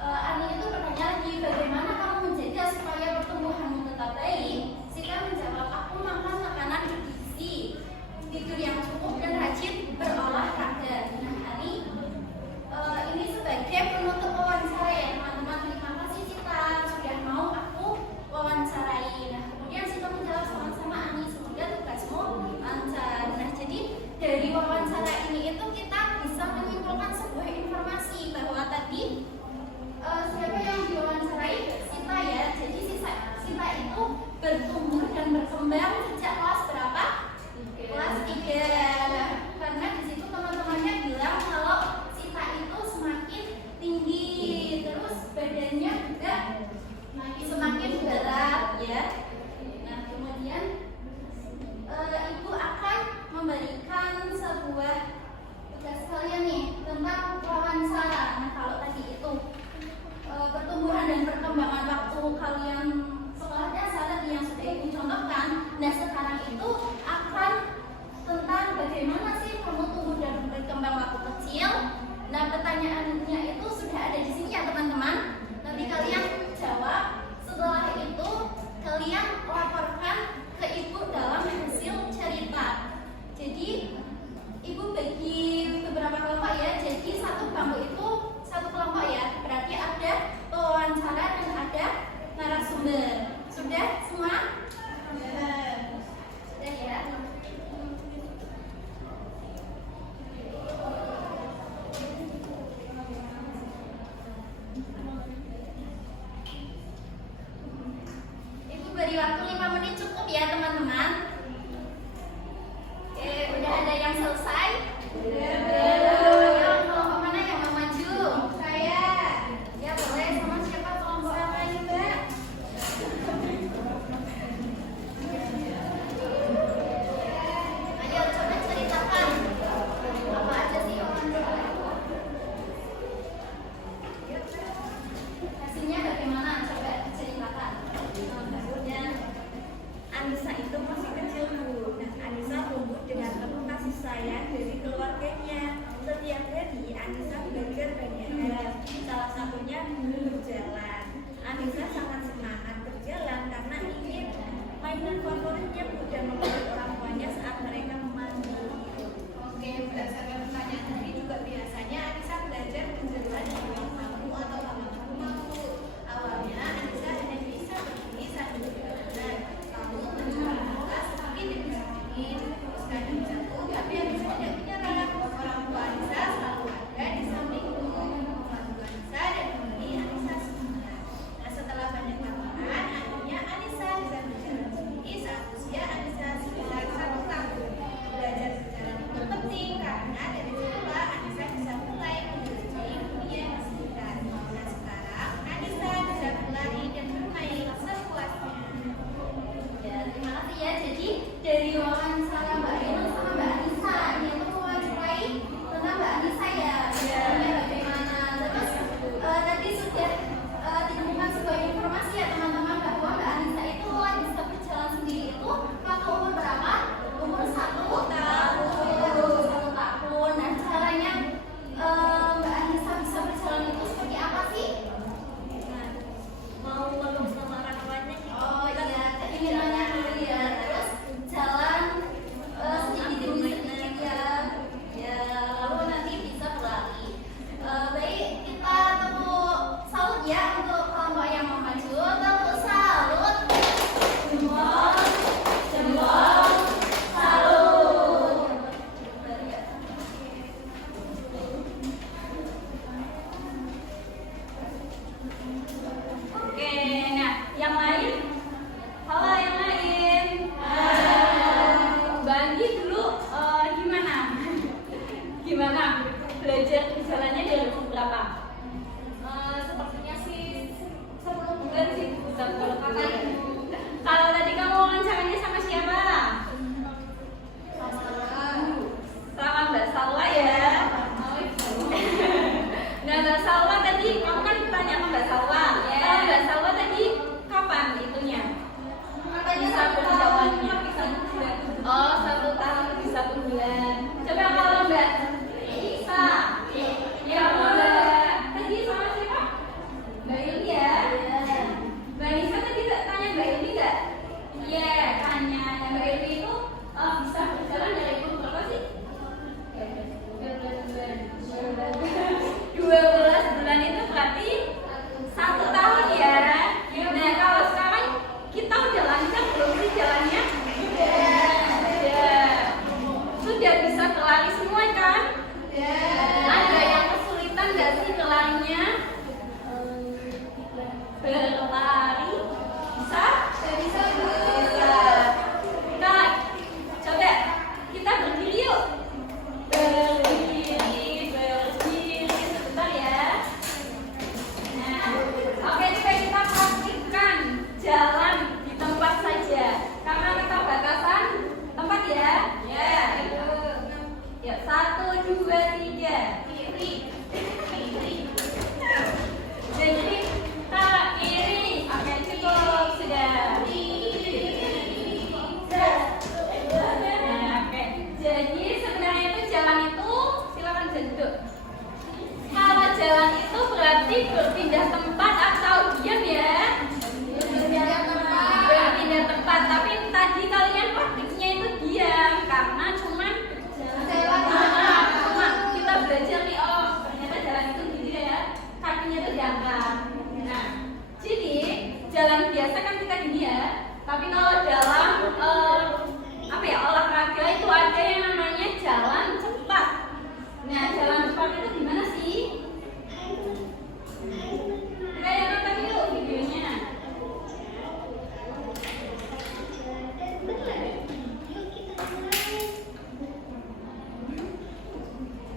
Ani itu bertanya lagi, bagaimana kamu menjaga supaya pertumbuhanmu tetap baik? Sita menjawab, aku makan makanan bergizi, tidur yang cukup dan rajin berolahraga. Nah, Ani ini sebagai penutup wawancara ya teman-teman. Terima kasih Sita sudah mau aku wawancarai. Nah, kemudian Sita menjawab sama-sama Ani, semoga tugasmu lancar. Nah, jadi dari wawancara ini itu kita bisa menyimpulkan sebuah informasi bahwa tadi siapa yang diwawancarai? Sita ya. Jadi Sita itu bertumbuh dan berkembang sejak kelas berapa? Kelas 3. Nah, karena di situ teman-temannya bilang kalau Sita itu semakin tinggi, terus badannya juga semakin berat ya. Nah, kemudian Ibu akan memberikan sebuah tugas kalian nih tentang wawancara. Nah, kalau tadi itu pertumbuhan dan perkembangan waktu kalian sekolah dasar tadi yang sudah Ibu contohkan. Nah, sekarang itu akan tentang bagaimana sih kamu tumbuh dan berkembang waktu kecil. Nah, pertanyaannya itu sudah ada di sini ya teman-teman. Nanti kalian jawab. Setelah itu kalian laporkan ke Ibu dalam hasil cerita. Jadi Ibu bagi beberapa kelompok ya. Jadi satu kelompok itu satu kelompok ya. Berarti ada pewawancara dan ada narasumber. Sudah semua? Sudah ya. Ibu beri waktu 5 menit cukup ya teman-teman. Oke, udah ada yang selesai? Yang kelompok mana yang mau maju? Saya. Ya boleh, sama siapa kelompok apa ini Mbak? Ayo coba ceritakan apa aja sih wawancara? Hasilnya bagaimana? Coba ceritakan. Kemudian Anissa itu masih kecil Bu. Nah, Anissa tumbuh dengan penuh kasih sayang dari keluarganya. Setiap hari Anissa belajar banyak hal. Salah satunya dulu berjalan. Anissa sangat semangat berjalan karena ingin mainan favoritnya Bu dan membuat orang tuanya saat mereka memanggil. Oke, berdasarkan pertanyaan tadi juga biasanya Anissa belajar berjalan dengan malu atau malu. Awalnya Anissa hanya bisa berdiri sambil berjalan. Lalu mencoba semakin demi semakin terus kadang jatuh, tapi Anissa tidak menyerah. Orang tua Anissa selalu ada di sampingku, membantu Anissa dan memberi Anissa semangat. Nah, setelah banyak tantangan, akhirnya Anissa bisa berjalan sendiri saat usia Anissa sekitar 1 tahun. Belajar berjalan itu penting karena dari situlah Anissa bisa mulai menjelajahi dunia di sekitar. Nah, sekarang Anissa bisa berlari dan bermain sepuasnya. Ya, terima kasih ya. Jadi dari wawancara Mbak Ainul sama Mbak Anissa, ini itu mewawancarai tentang Mbak Anissa ya. Belajarnya bagaimana. Terus tadi sudah ditemukan sebuah informasi ya teman-teman bahwa Mbak Anissa itu mulai bisa berjalan sendiri itu waktu umur berapa? Umur 1 tahun. 1 tahun. Nah, caranya Mbak Anissa bisa berjalan itu seperti apa sih? Nah, mau meluk sama orang tuanya gitu. Oh iya, keinginannya dulu ya. Terus jalan sedikit demi sedikit ya. Ya, lalu nanti bisa berlari. Baik, kita tepuk salut ya untuk kelompok yang mau maju. Tepuk salut. Jempol, jempol, salut. Oke, nah yang lain? Halo yang lain. Mbak Andi dulu gimana? Gimana? Belajar jalannya dari umur berapa? Sepertinya sih 10 bulan sih. Kalau kakak. Kalau tadi kamu wawancaranya sama siapa? Sama Mbak Salwa ya. Nah, Mbak Salwa tadi kamu kan tanya sama Mbak Salwa. Kalau Mbak Salwa tadi kapan itunya? Bisa berjalannya? Oh, 1 tahun lebih 1 bulan. Coba kalau Mbak Isa, ya Mbak tadi sama siapa? berpindah tempat atau diam ya? Berpindah tempat, tapi tadi kalian praktiknya itu diam karena cuma kita belajar nih, oh ternyata jalan itu gini ya, kakinya itu diangkat. Nah, jadi jalan biasa kan kita gini ya, tapi kalau dalam olahraga itu ada yang namanya jalan cepat. Nah, jalan cepat itu gimana sih? Kita yang nonton yuk videonya.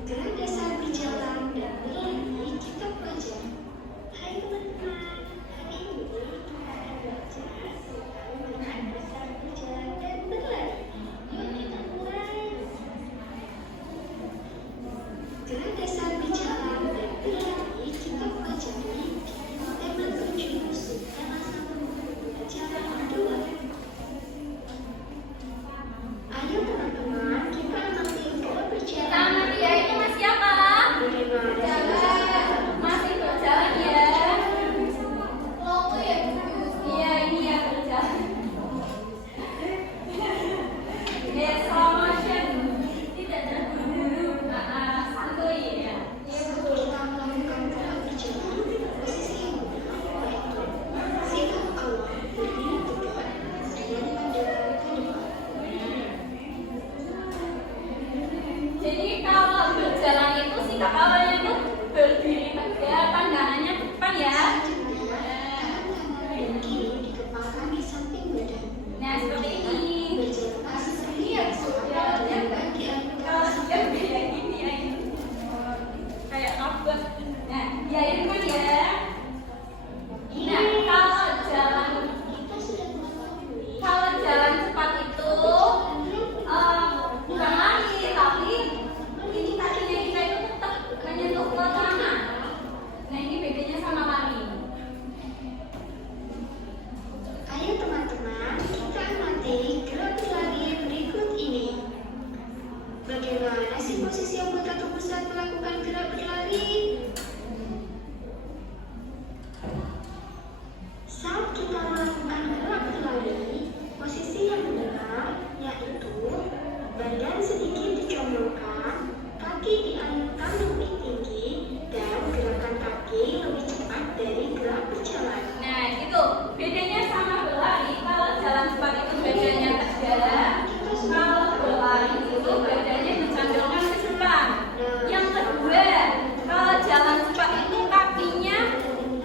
Gerak dasar berjalan dan berlari kita belajar. Hai teman-teman, hari ini kita akan belajar gerak dasar berjalan dan berlari. Yuk kita mulai. Gerak dasar berjalan dan berlari kita pelajari. Tema 7 musuh tema 1 pelajaran kedua. Ayo teman-teman, kita amati gerak berjalan. Sama dia itu Mas siapa? Masih berjalan ya. Iya, ini ya berjalan. Ya, slow motion. Tidak terburu-buru. Santuy ya. Kita melakukan gerak berjalan, posisi yang benar yaitu sikap awal berdiri tegak dengan pandangan ke depan. Jadi kalau berjalan itu sikap awalnya itu berdiri tegak, pandangannya ke depan ya. Tangan kiri dikepalkan di samping badan. Nah, seperti ini. Berjalan seperti biasa dengan bagian Kalau dia kayak gini ya, kayak robot. Nah, ya ini kan ya. Nah, kita sudah mengetahui kalau jalan cepat itu bukan lari, tapi ini kakinya kita itu tetap menyentuh ke tanah. Nah, ini bedanya sama lari. Ayo teman-teman, kita amati gerak berlari berikut ini. Bagaimana sih posisi anggota tubuh saat melakukan gerak berlari? Saat kita melakukan gerak berlari, posisi yang benar yaitu badan sedikit dicondongkan, kaki diayunkan lebih tinggi, dan gerakan kaki lebih cepat dari gerak berjalan. Nah, itu bedanya sama berlari. Kalau jalan cepat itu badannya tegak, kalau berlari itu badannya dicondongkan ke depan. Yang kedua, kalau jalan cepat itu kakinya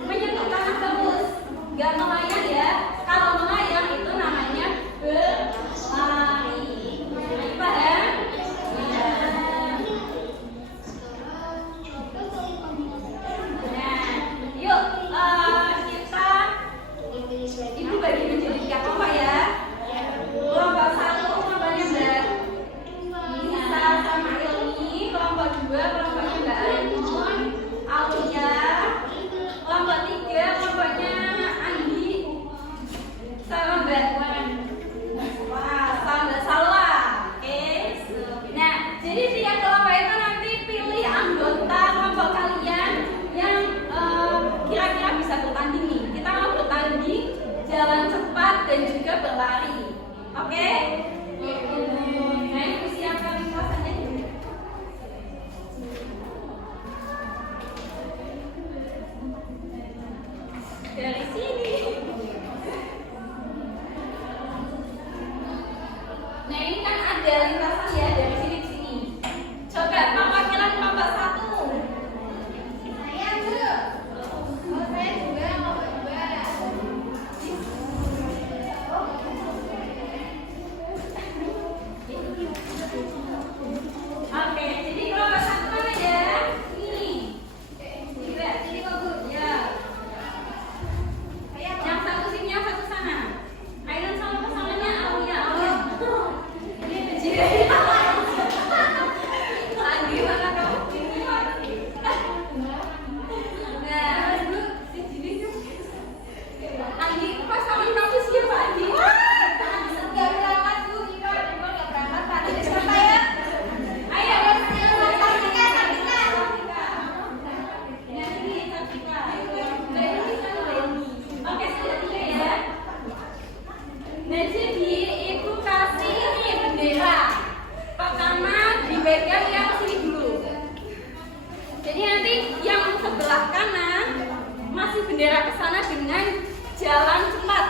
menyentuh tanah terus, nggak melayang ya. Kalau melayang itu namanya berlari. Paham? Iya. Sekarang coba kalian kombinasikan Nah, yuk kita dengan menyesuaikan. ibu bagi menjadi 3 kelompok ya. Kelompok 1 kelompoknya Mbak Nisa sama Ilmi, kelompok 2 kelompoknya Mbak Ainun, Aulia, kelompok 3 kelompoknya Andi sama Mbak sama Mbak Salwa. Oke. Nah, jadi tiap kelompok itu nanti pilih anggota kelompok kalian yang kira-kira bisa bertanding nih. Kita mau bertanding jalan cepat dan juga berlari. Oke? Nah, ini siapkan kelasnya dulu. Dari sini. Nah, ini kan ada lintasan ya dari sini ke sini. Coba perwakilan kelompok 1. Saya, Bu. Oh, saya juga kelompok 2. bendera ke sana dengan jalan cepat.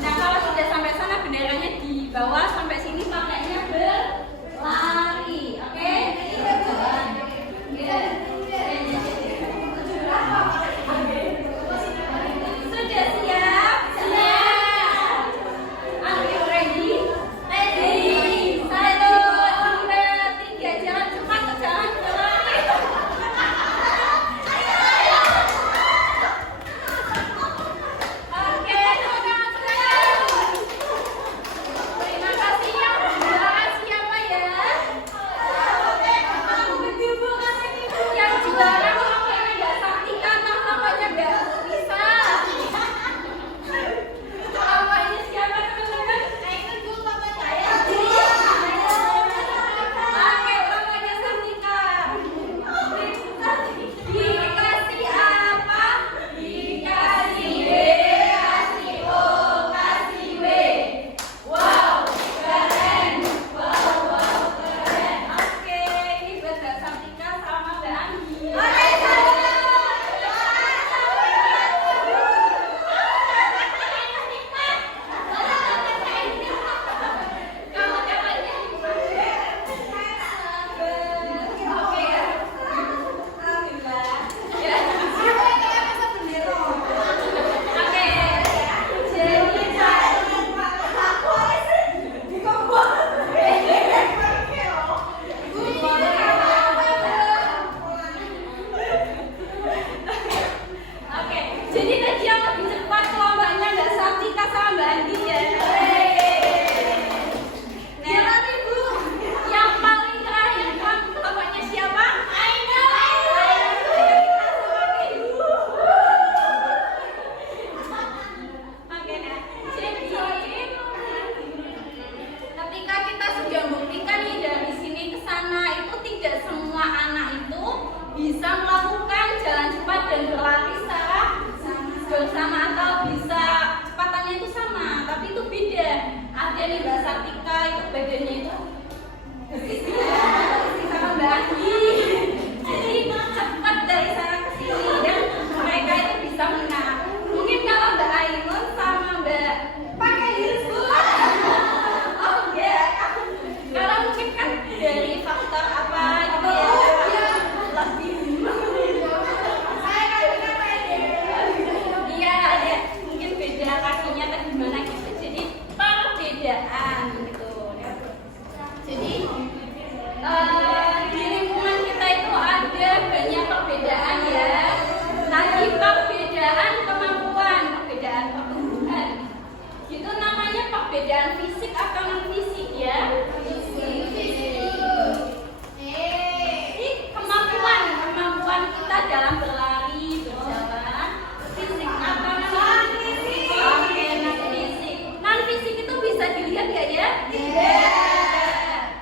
Nah, kalau sudah sampai sana benderanya dibawa sampai sini pakainya berlari. Oke? Sudah siap? Siap. Are you ready? Ready. 1, 2, 3, jalan cepat ke jalan berlari. Oke, terima kasih yang juara siapa ya? Yang juara nampaknya nggak saktikan, nampaknya nggak bisa. Nampaknya siapa teman-teman? Oke, nampaknya Saktika. Dikasih apa? Dikasih B, kasih O, kasih W. Wow, keren. Wow, keren. Oke, ini buat Mbak Saktika sama Mbak Anggi. Kamu dapatnya oke ya. Alhamdulillah. Ya. Oke. Jadi Oke, jadi tadi yang lebih cepat lombanya Mbak Saktika sama Mbak Andi ya. Nah, yang paling terakhir kan lombanya siapa? Ainul. Oke, nah, jadi ketika kita sudah buktikan nih dari sini ke sana itu tidak semua anak itu bisa melakukan jalan cepat dan berlari secara bersama atau bisa kecepatannya itu sama, tapi itu beda. Ada nih Mbak Saktika itu badannya itu sama Mbak Andi, jadi cepat dari sana ke sini dan mereka itu bisa menang. Mungkin kalau Mbak Ainun sama Mbak pakai heels. Oh ya, kalau mungkin kan dari faktor apa gitu ya. Iya, ada mungkin beda kakinya atau gimana gitu. Jadi perbedaan gitu. Jadi di lingkungan kita itu ada banyak perbedaan ya. Tadi perbedaan kemampuan, perbedaan pertumbuhan. Itu namanya perbedaan fisik atau non fisik ya. Jadi kemampuan kita dalam berlari, berjalan, fisik atau non fisik? Oke, non fisik. Non fisik itu bisa dilihat nggak ya?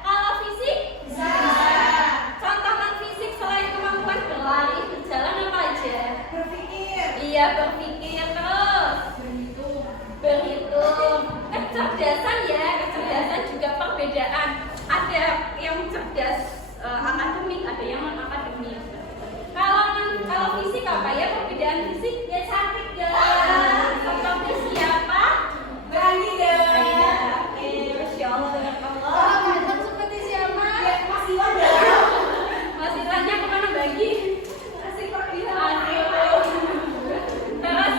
Kalau fisik? Bisa. Contoh non fisik selain kemampuan berlari, berjalan apa aja? Berpikir. Iya, berpikir terus. Berhitung. Kecerdasan ya, kecerdasan juga perbedaan. Ada yang cerdas akademik, ada yang non akademik. Kalau fisik apa ya perbedaan fisik? Ya cantik guys. Seperti siapa? Berani deh. Iya, oke, masya Allah. Seperti siapa? Masih ada. Masih tanya kemana bagi? Masih kok dia. Aduh. Terus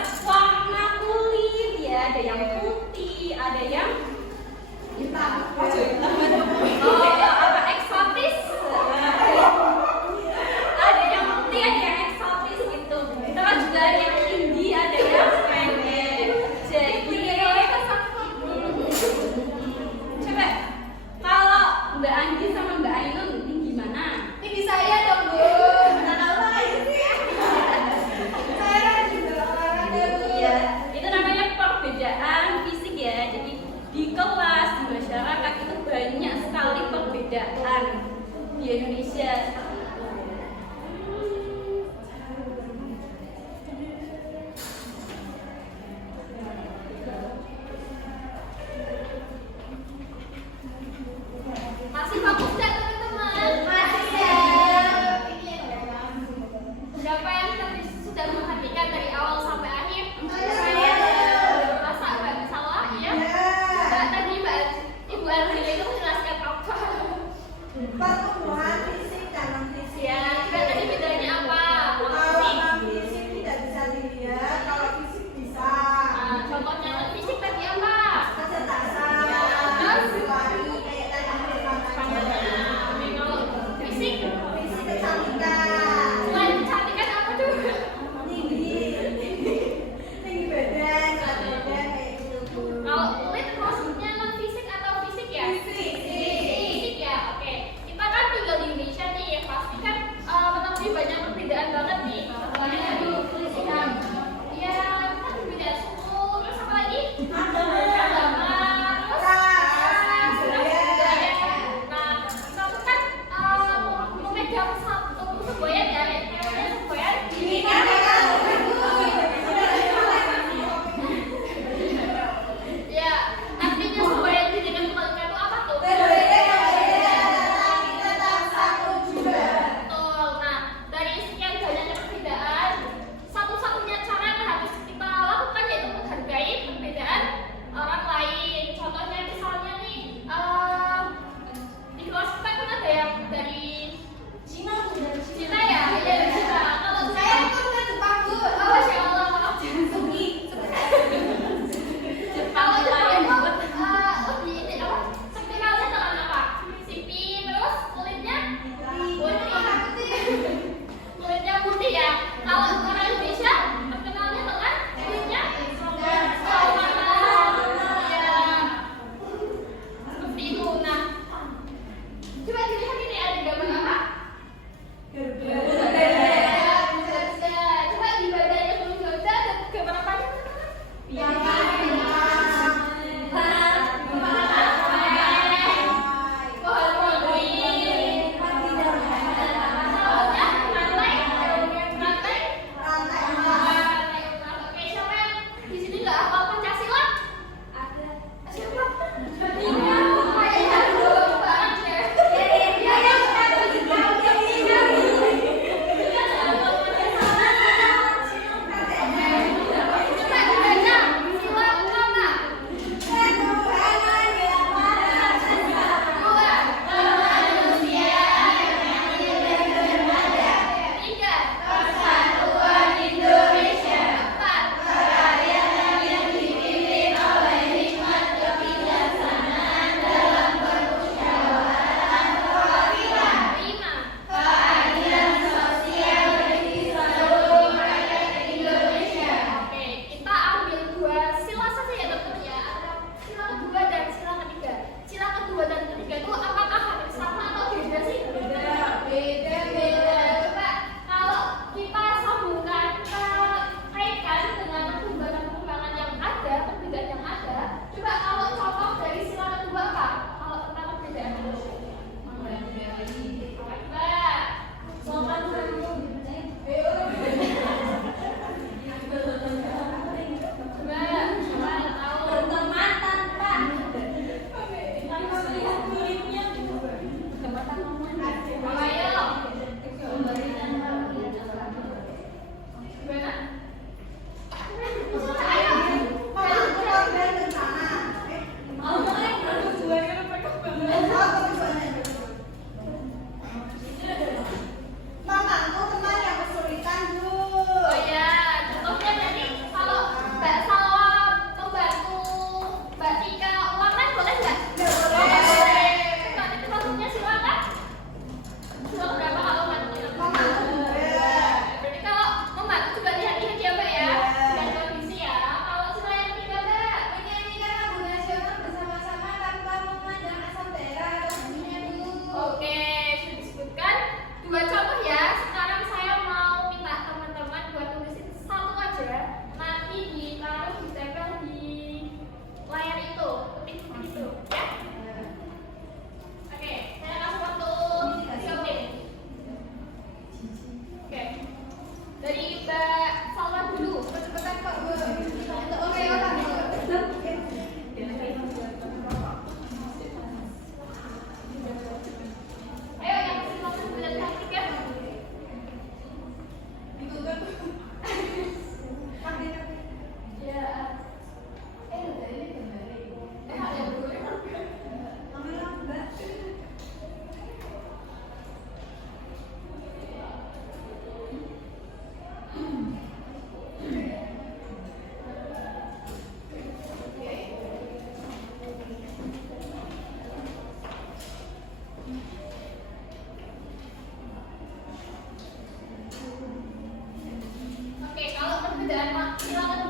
kerjaan mak, bilang